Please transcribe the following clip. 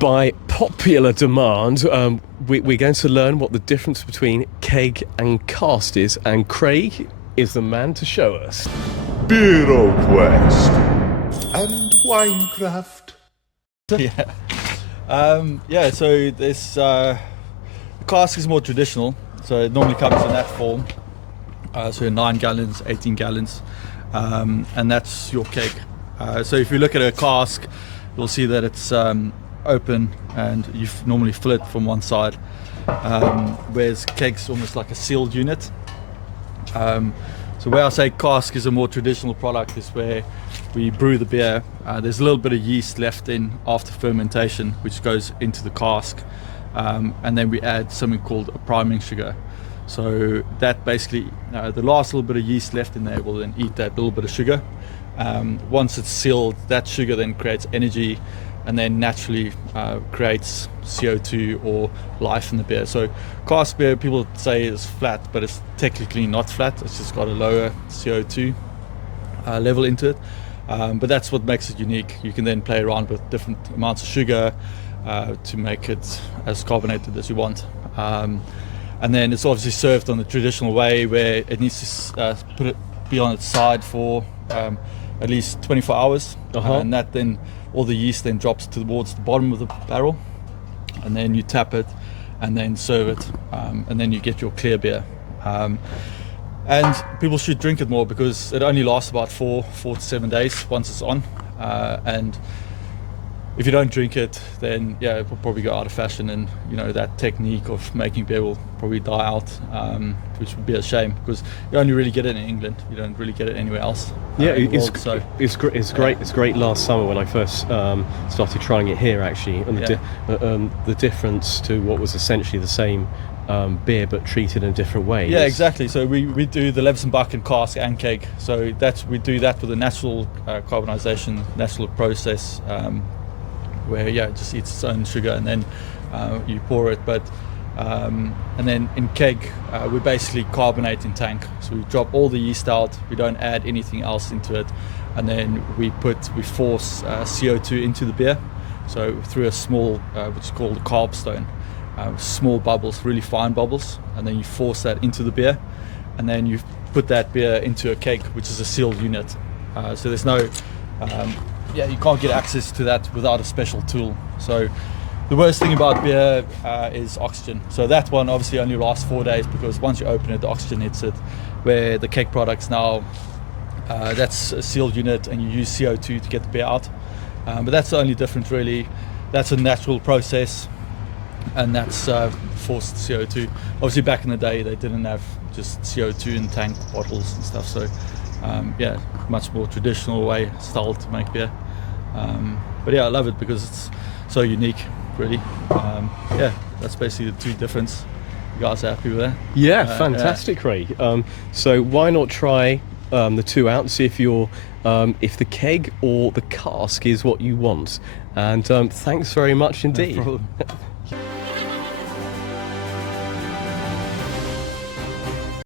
By popular demand, we're going to learn what the difference between keg and cask is, and Craig is the man to show us. Beeroquest and Winecraft. So this the cask is more traditional, so it normally comes in that form, so 9 gallons, 18 gallons, and that's your keg. So if you look at a cask, you'll see that it's open and you normally fill it from one side, whereas keg's almost like a sealed unit. So where I say cask is a more traditional product is where we brew the beer. There's a little bit of yeast left in after fermentation, which goes into the cask, and then we add something called a priming sugar. So that basically, the last little bit of yeast left in there will then eat that little bit of sugar. Once it's sealed, that sugar then creates energy and then naturally creates CO2 or life in the beer. So cask beer, people say is flat, but it's technically not flat. It's just got a lower CO2 level into it. But that's what makes it unique. You can then play around with different amounts of sugar to make it as carbonated as you want. And then it's obviously served on the traditional way, where it needs to be on its side for at least 24 hours. And that then, all the yeast then drops towards the bottom of the barrel, and then you tap it and then serve it, and then you get your clear beer. And people should drink it more because it only lasts about 4 to 7 days once it's on, and if you don't drink it, then it will probably go out of fashion, and that technique of making beer will probably die out, which would be a shame because you only really get it in England. You don't really get it anywhere else. It's great. It's great. Last summer when I first started trying it here, actually, and the difference to what was essentially the same beer but treated in a different way. Yeah, exactly. So we do the Levensbakken cask and keg. So we do that with a natural carbonization, natural process. Where it just eats its own sugar and then you pour it, and then in keg we basically carbonate in tank. So we drop all the yeast out, we don't add anything else into it, and then we force CO2 into the beer, so through a small which is called a carb stone, small bubbles, really fine bubbles, and then you force that into the beer, and then you put that beer into a keg, which is a sealed unit. So there's no you can't get access to that without a special tool. So the worst thing about beer is oxygen. So that one obviously only lasts 4 days because once you open it, the oxygen hits it. Where the keg products now, that's a sealed unit and you use CO2 to get the beer out. But that's the only difference really. That's a natural process, and that's forced CO2. Obviously back in the day they didn't have just CO2 in tank bottles and stuff. So much more traditional style to make beer. But I love it because it's so unique, really. That's basically the two difference. You guys are happy with that? Yeah, fantastic, Craig. So why not try the two out and see if if the keg or the cask is what you want. And thanks very much indeed. No problem.